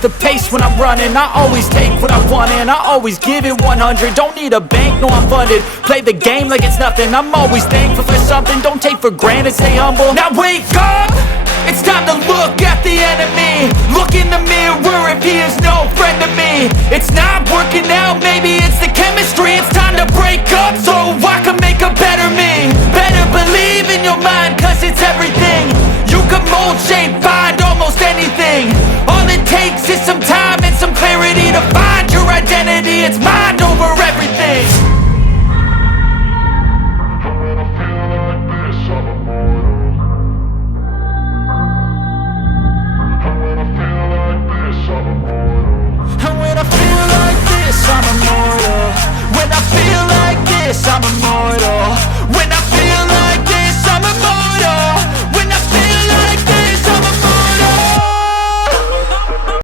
the pace when I'm running. I always take what I want and I always give it 100. Don't need a bank, no I'm funded. Play the game like it's nothing. I'm always thankful for something. Don't take for granted, stay humble. Now wake up! It's time to look at the enemy. Look in the mirror if he is no friend to me. It's not working out, maybe it's the chemistry. It's time to break up so I can make a better me. Better believe in your mind, cause it's everything. You can mold, shape, find almost anything. All it takes is some time and some clarity to find your identity. It's mind over everything. I'm immortal. When I feel like this, I'm immortal.